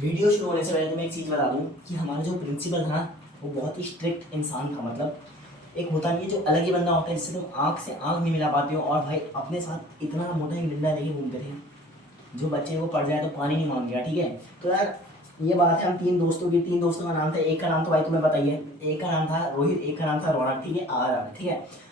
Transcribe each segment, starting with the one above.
Video शुरू होने से पहले तो मैं एक चीज़ बता दूँ कि हमारा जो प्रिंसिपल था ना, वो बहुत ही स्ट्रिक्ट इंसान था। मतलब एक होता नहीं है जो अलग ही बंदा होता है जिससे तुम आँख से आँख नहीं मिला पाते हो, और भाई अपने साथ इतना मोटा एक डंडा लेके घूमते थे, जो बच्चे को पड़ जाए तो पानी नहीं मांगेगा। ठीक है, तो यार ये बात है, हम तीन दोस्तों का नाम था। एक का नाम तो भाई तुम्हें बताइए, एक का नाम था रोहित, एक का नाम था रौनक। ठीक है, ठीक है।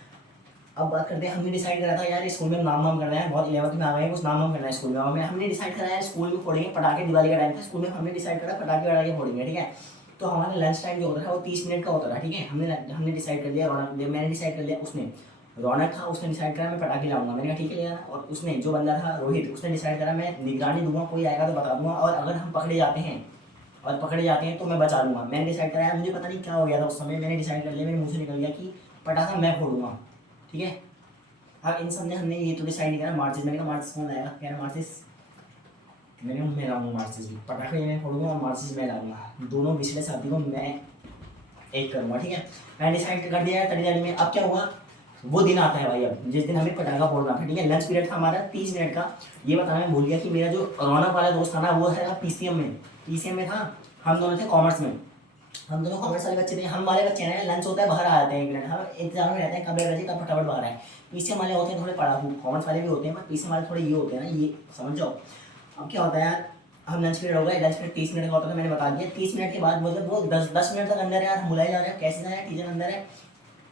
अब बात करते हैं, हमने डिसाइड करा था यार स्कूल में नाम वाम करना है, बहुत 11th में आ गए, कुछ नाम वाम करना है स्कूल में। और हमने डिसाइड करा है स्कूल में फोड़ेंगे पटाखे। दिवाली का टाइम था, स्कूल में हमने डिसाइड करा पटाखे वटाखे फोड़ेंगे। ठीक है, तो हमारा लंच टाइम जो होता था वो 30 मिनट का होता था। ठीक है, हमने डिसाइड कर लिया, रौनक मैंने डिसाइड कर लिया, उसने रौनक था उसने डिसाइड करा मैं पटाखे लाऊंगा। मैंने कहा ठीक है लिया। और उसने जो बंदा था रोहित, उसने डिसाइड करा मैं निगरानी दूंगा, कोई आएगा तो बता दूंगा, और अगर हम पकड़े जाते हैं तो मैं बचा लूंगा। मैंने डिसाइड करा, मुझे पता नहीं क्या हो गया था उस समय, मैंने डिसाइड कर लिया, मेरे मुंह से निकल गया कि पटाखा मैं फोड़ूंगा। ठीक है, अब इन सब ने हमने ये तो डिसाइड नहीं करा मार्चिस। मैंने कहा मार्चिस कौन लाएगा, कह रहा मार्चिस। मैंने कहा मैं लाऊंगा मार्चिस भी, पटाखे मैं फोड़ूंगा और मार्चिस मैं लाऊंगा, दोनों पिछले साथी को मैं एक करूंगा। ठीक है, मैंने डिसाइड कर दिया है तड़ी में। अब क्या हुआ, वो दिन आता है भाई, अब जिस दिन हमें पटाखा फोड़ना था। ठीक है, लंच पीरियड था हमारा 30 मिनट का। ये बताना मैं भूल गया कि मेरा जो रौनक वाला दोस्त था ना, वो है पीसीएम में था। हम दोनों थे कॉमर्स में, हम दोनों कॉमर्स वाले बच्चे थे। हम वाले बच्चे हैं लंच होता है बाहर आ जाते हैं 1 मिनट, हम इंतजार में रहते हैं कब बजे कब फटाफट बाहर आए। पीसीएम वाले होते हैं थोड़े पढ़ाकू, कॉमर्स वाले भी होते हैं, पर पीसीएम वाले थोड़े ये होते हैं ना, ये समझ जाओ। अब क्या होता है यार, हम लंच पीरियड हो गए, लंच पीरियड 30 मिनट का होता था, मैंने बता दिया। 30 मिनट के बाद मतलब वो 10 मिनट तक अंदर है यार, हम बुलाए जा रहे हैं, कैसे जा रहे हैं, टीचर अंदर है,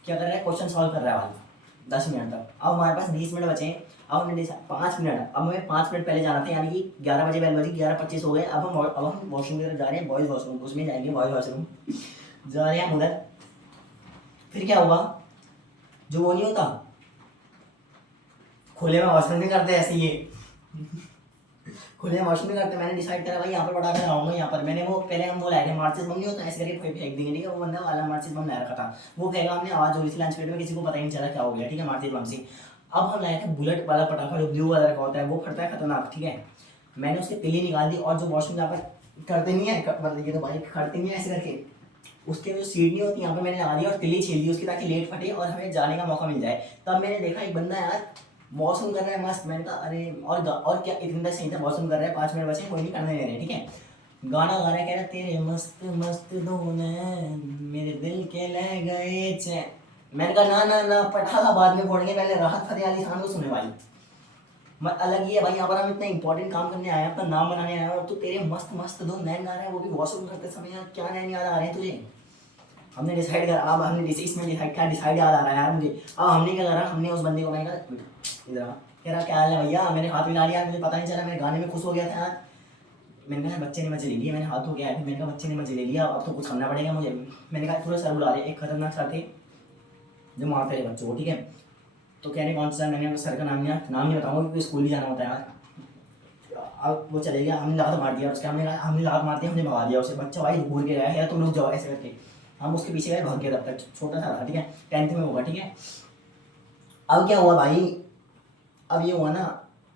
क्या कर रहा है, क्वेश्चन सॉल्व कर रहा है भाई 10 मिनट तक। अब हमारे पास 20 मिनट बचे हैं। अब हमने 5 मिनट, अब हमें 5 मिनट पहले जाना था, यानी कि 11 बजे बेल बजी, 11:25 हो गए। अब हम वॉशरूम की तरफ जा रहे हैं, बॉयज़ वॉशरूम, उसमें जाएंगे बॉयज़ वॉशरूम जा रहे हैं हम उधर। फिर क्या हुआ, जो वो नहीं होता खुले में वॉशरूम नहीं करते ऐसे, ये खुले में वॉशरूम नहीं करते। मैंने डिसाइड करा भाई यहाँ पर पटाखा लगाऊंगा। यहाँ पर मैंने वो पहले हम वो लाए थे मार्चिस बम, नहीं होता ऐसे करके फेंक देंगे। ठीक है, वो बंदा वाला मार्चिस बम ला रखा था, वो फेंका हमने, आवाज़ हो रही थी लंच पीरियड में, किसी को पता ही नहीं चला क्या हो गया। ठीक है, मार्चिस बम से। अब हम लाए थे बुलेट वाला पटाखा, जो ब्लू कलर का होता है, वो फटता है खतरनाक। ठीक है, मैंने उसकी तिली निकाल दी, और जो वॉशरूम जहाँ पर करते नहीं है, मतलब ये तो भाई करते नहीं है ऐसे करके, उसके जो सीढ़ी होती है यहाँ पे मैंने लगा दी और तिल्ली छील दी उसकी, ताकि लेट फटे और हमें जाने का मौका मिल जाए। तब मैंने देखा एक बंदा यार मौसम कर रहा है मस्त। मैंने कहा अरे, और क्या इतना सही था, मौसम कर रहा है, 5 मिनट बचे, कोई नहीं करने दे रहे। ठीक है, गाना गा रहा है, कह रहा है तेरे मस्त मस्त दो नैन मेरे दिल के ले गए चैन। मैंने कहा ना ना ना, पटाखा बाद में फोड़ेंगे, पहले राहत फतेह अली खान को सुने भाई। मत अलग ही है भाई, यहाँ पर हम इतना इंपॉर्टेंट काम करने आए हैं, अपना नाम बनाने आए हैं, और तू तेरे मस्त मस्त दो नैन गा रहा है, वो भी वॉशरूम करते समय। यार क्या नैन याद आ रहे हैं तुझे। हमने डिसाइड करा, अब हमने इसमें डिसाइड याद आ रहा है यार मुझे। अब हमने क्या करा, हमने उस बंदे को, मैंने कहा इधर आ, कह रहा क्या हाल है भैया, मैंने हाथ मिला लिया, मुझे पता नहीं चला, मेरे गाने में खुश हो गया था यार। मैंने कहा बच्चे ने मजे ले लिया, मैंने हाथ हो गया है, मैंने कहा बच्चे ने मजे ले लिया, अब तो कुछ करना पड़ेगा मुझे। मैंने कहा पूरा सर बुला रहे, एक खतरनाक सर थे जो मारते थे बच्चों को। ठीक है, तो कह रहे कौन सा सर, मैंने अपने सर का नाम नहीं बताऊंगा क्योंकि स्कूल ही जाना होता है यार। अब वो चले गया, हमने लात मार दिया उसके, हमने लात मारती, हमने भगा दिया उसे। बच्चा भाई घूर के गया यार, तुम लोग जाओ ऐसे करके, हम उसके पीछे गए, भाग गया। तब तक छोटा सा था। ठीक है, 10th में होगा। ठीक है, अब क्या हुआ भाई, अब ये हुआ ना,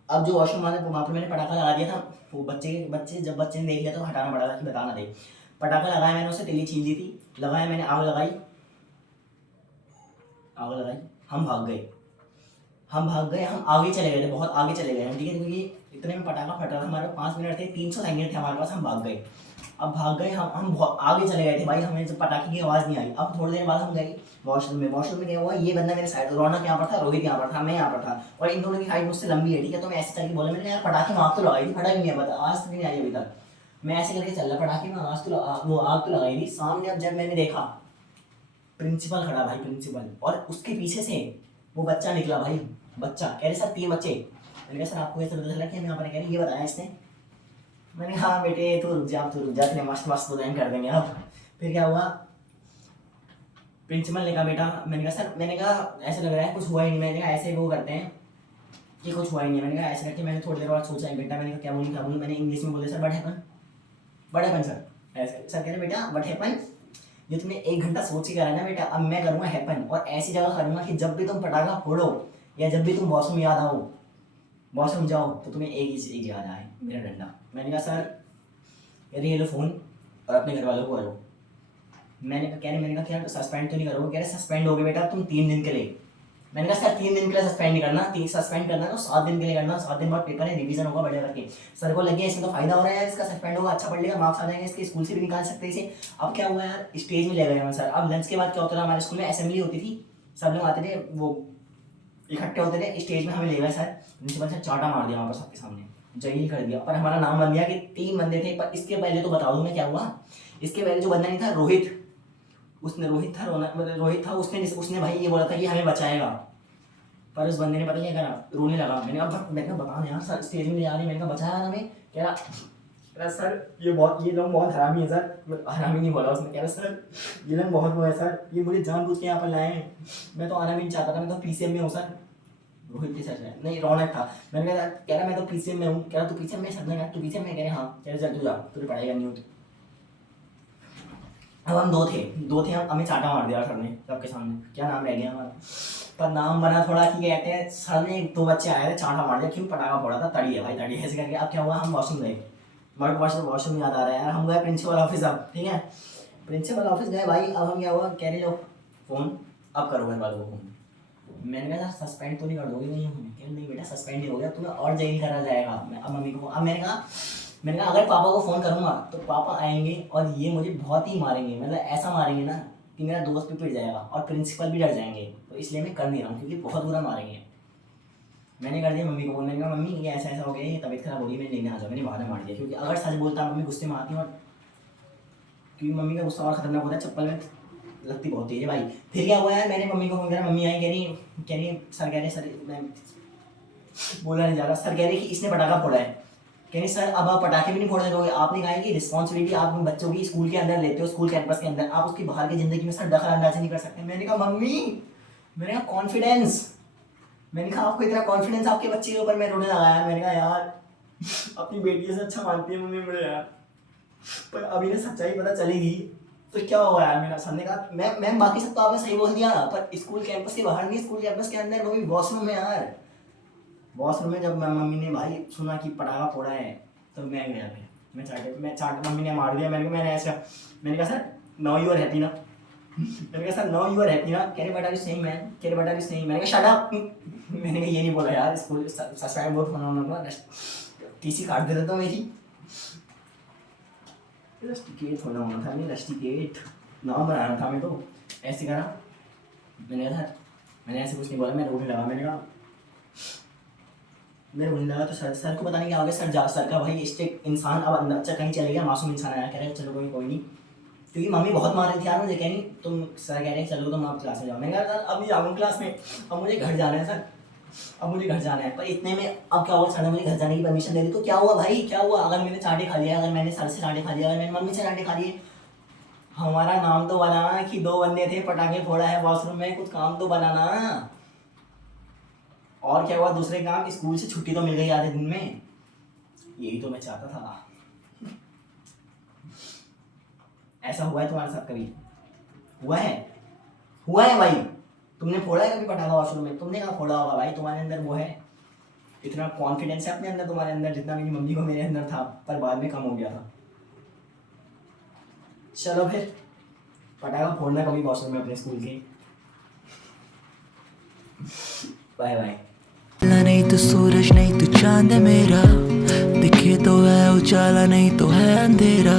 अब जो वॉशरूम वाले वहाँ पर मैंने पटाखा लगा दिया था, वो जब बच्चे ने देख लिया तो हटाना पड़ा था कि बता ना दे। पटाखा लगाया मैंने, उससे तिल्ली छील दी थी, लगाया मैंने, आग लगाई, हम भाग गए, हम आगे चले गए थे, बहुत आगे चले गए हम। ठीक है, क्योंकि इतने में पटाखा फट रहा था, हमारे 5 मिनट थे, 300 सेकंड थे हमारे पास, हम भाग गए। अब भाग गए हम बहुत आगे चले गए थे भाई, हमें जब पटाखे की आवाज़ नहीं आई। अब थोड़ी देर बाद हम गए वॉशरूम में क्या हुआ, ये बंदा मेरे साइड, रौनक यहाँ पर था, रोहित यहाँ पर था, मैं यहाँ पर था, और इन दोनों की हाइट मुझसे लंबी है। ठीक है, तो मैं ऐसे चल के बोला, मैंने यार पटाखे में आग तो लगाई थी, फटा नहीं है, पता आज तक नहीं आई अभी तक। मैं ऐसे करके चल रहा, पटाखे में वो आग तो लगाई थी सामने। अब जब मैंने देखा प्रिंसिपल खड़ा भाई, प्रिंसिपल, और उसके पीछे से वो बच्चा निकला भाई, बच्चा कह रहे सर 3 बच्चे। मैंने कहा सर आपको ऐसा पता चला कि हम यहाँ पर, कह रहे ये बताया इसने। मैंने कहा हाँ बेटे तू रुक जा, तेरे मस्त मस्त डिजाइन कर देंगे अब। फिर क्या हुआ, प्रिंसिपल ने कहा बेटा, मैंने कहा सर, मैंने कहा ऐसा लग रहा है कुछ हुआ ही नहीं। मैंने कहा ऐसे वो करते हैं कि कुछ हुआ ही नहीं। मैंने कहा ऐसे करके, मैंने थोड़ी देर बाद सोचा 1 घंटा, मैंने कहा क्या बोलूँ, मैंने इंग्लिश में बोले सर बट हैपन सर। ऐसे सर कह रहे बेटा बट हैपन, ये तुमने 1 घंटा सोच के करा ना बेटा, अब मैं करूँगा हैपन, और ऐसी जगह करूँगा कि जब भी तुम पटाखा फोड़ो या जब भी तुम वॉशरूम याद आओ, वॉशरूम जाओ, तो तुम्हें एक ही चीज़ याद आए, मेरा डंडा। मैंने कहा सर, कह रहे ये लो फ़ोन और अपने घर वालों को करो। मैंने कहा क्या सस्पेंड तो नहीं करोगे, कह रहे सस्पेंड हो गए बेटा तुम 3 दिन के लिए। मैंने कहा सर 3 दिन के लिए सस्पेंड नहीं करना, 3 सस्पेंड करना तो 7 दिन के लिए करना, 7 दिन बाद पेपर है, रिवीजन होगा बढ़िया करके। सर को लग गया इसमें तो फायदा हो रहा है यार, इसका सस्पेंड होगा, अच्छा पढ़ लेगा, मार्क्स आ जाएंगे इसके, स्कूल से भी निकाल सकते हैं इसे। अब क्या हुआ यार, स्टेज में ले गए हम सर। अब लंच के बाद क्या होता था, हमारे स्कूल में असेंबली होती थी, सब लोग आते थे, वो इकट्ठे होते थे, स्टेज में हमें ले गए सर। प्रिंसिपल सर चाटा मार दिया वहाँ पर सबके सामने, जलील कर दिया, पर हमारा नाम बन गया कि 3 बंदे थे। पर इसके पहले तो बता दूं मैं क्या हुआ। इसके पहले जो बंदा नहीं था रोहित, उसने रोहित था रोना, मतलब रोहित था, उसने भाई ये बोला था कि हमें बचाएगा, पर उस बंदे ने पता क्या करा, रोने लगा। मैंने कहा बता यार सर, स्टेज में ले जा रही, मैंने कहा बचाया ना हमें। कह रहा सर ये लोग बहुत हरामी है सर, हरामी नहीं बोला उसने, कह रहा सर ये लोग बहुत वो है सर, ये मुझे जानबूझ के यहाँ पर लाए हैं, मैं तो आना भी नहीं चाहता था, मैं तो पीसीएम में हूँ सर। रोहित के सर नहीं, रौनक था। मैंने कह रहा मैं तो पीसीएम में हूँ। कह रहा तू पीसीएम में, सर ने कहा तू पीसीएम में, कह रहे हाँ। कह रहे चल तू जा, तुझे पढ़ाई करनी होती। अब हम दो थे, हम हमें चाटा मार दिया सर ने सबके सामने, क्या नाम रह गया हमारा, पर नाम बना थोड़ा कि कहते हैं, सर ने 2 बच्चे आए थे, चाटा मार दिया, क्यों, पटाखा फोड़ा था, तड़ी है भाई तड़ी है, ऐसे करके। अब क्या हुआ, हम वॉशरूम गए, वॉशरूम याद आ रहा है यार, हम गए प्रिंसिपल ऑफिस। अब ठीक है, प्रिंसिपल ऑफिस गए भाई। अब हम क्या हुआ, कह रहे लो फ़ोन अब करो घर वालों को फ़ोन। मैंने कहा सस्पेंड तो नहीं कर दोगे नहीं हमें, कह नहीं बेटा सस्पेंड ही हो गया, तुम्हें और जेल करा जाएगा। अब मम्मी को, अब मैंने कहा अगर पापा को फ़ोन करूँगा तो पापा आएंगे और ये मुझे बहुत ही मारेंगे, मतलब ऐसा मारेंगे ना कि मेरा दोस्त भी पिट जाएगा और प्रिंसिपल भी डर जाएंगे, तो इसलिए मैं कर नहीं रहा हूँ क्योंकि बहुत बुरा मारेंगे। मैंने कर दिया मम्मी को फ़ोन। मैंने कहा मम्मी ये ऐसा हो गया, ये तबीयत खराब हो रही है, मैं लेने आ जाऊँ। मैंने बाद में मार दिया, क्योंकि अगर सच बोलता मम्मी गुस्से में आती, और क्योंकि मम्मी का गुस्सा और खतरनाक होता है, चप्पल में लगती बहुत तेज है भाई। फिर क्या हुआ यार, मैंने मम्मी को फोन करा, मम्मी आई, कह रही सर, कह रहे सर, मैं बोला नहीं जा रहा, सर कह रहे कि इसने पटाखा फोड़ा है। कह रही सर अब आप पटाखे भी नहीं फोड़ने दोगे, आपने कहा है कि रिस्पॉन्सिबिलिटी आप बच्चों की स्कूल के अंदर लेते हो, स्कूल कैंपस के अंदर, आप उसकी बाहर की जिंदगी में सर दखल अंदाजी नहीं कर सकते। मैंने कहा मम्मी, मैंने कहा कॉन्फिडेंस, मैंने कहा आपको इतना कॉन्फिडेंस आपके बच्चे के ऊपर। मैं रोने लगा यार, मैंने कहा यार अपनी बेटी से अच्छा मानती है मम्मी मुझे यार, पर अभी ना सच्चाई पता चलेगी तो क्या होगा यार। मेरा सर ने कहा मैं बाकी सब तो आपने सही बोल दिया, पर स्कूल कैंपस के बाहर नहीं, स्कूल कैंपस के अंदर, वो भी वॉशरूम में यार। वॉशरूम में जब मम्मी ने भाई सुना कि पटाखा फोड़ा है तो मैं गया, फिर मैं चाटे मम्मी ने मार दिया। मैंने कहा sir now you are happy ना, मैंने कहा sir now you are happy ना। कह रहे but are you saying man, कह रहे बट आर यू सेइंग, मैंने कहा शट अप। मैंने कहा ये नहीं बोला यार, स्कूल सस्पेंड बहुत होना होना, टीसी काट देता तो मेरी, रस्टिकेट होना होना था, नहीं रस्टिकेट नाम बनाना था मैं, तो ऐसे करा। मैंने कहा सर, मैंने ऐसे कुछ नहीं बोला, मैं रोने लगा। मैंने कहा मैं रोने लगा तो सर को पता नहीं क्या हो गया। सर का भाई स्ट्रिक्ट इंसान अब अंदर, अच्छा कहीं चले गया, मासूम इंसान आया, कह रहे चलो कोई नहीं, क्योंकि मम्मी बहुत मार रही थी यार मुझे, कह रही तुम, सर कह रहे हैं चलो तुम आप क्लास में जाओ। मैंने कहा सर अब नहीं जाऊँगा क्लास में, अब मुझे घर जाना है सर, अब मुझे घर जाना है। पर इतने में अब क्या हुआ, सर ने मुझे घर जाने की परमिशन दे दी, तो क्या हुआ भाई, क्या हुआ, अगर मैंने चाटे खा लिया, अगर मैंने सर से चाटे खा लिया, अगर मैंने मम्मी से चाटे खा लिए, हमारा नाम तो बनाना कि 2 बंदे थे, पटाखे फोड़ा है वॉशरूम में, कुछ काम तो बनाना। और क्या हुआ, दूसरे काम, स्कूल से छुट्टी तो मिल गई आधे दिन में, यही तो मैं चाहता था। ऐसा हुआ है तुम्हारे साथ कभी? हुआ है भाई, तुमने फोड़ा है कभी पटाखा वॉशरूम में? तुमने कहाँ फोड़ा होगा भाई, तुम्हारे अंदर वो है, इतना कॉन्फिडेंस है अपने अंदर तुम्हारे अंदर जितना मेरी मम्मी को मेरे अंदर था, पर बाद में कम हो गया था। चलो फिर पटाखा फोड़ना कभी वॉशरूम में अपने स्कूल के। Bye bye. नहीं तो सूरज नहीं तो चांद है मेरा, दिखे तो है उजाला नहीं तो है अंधेरा।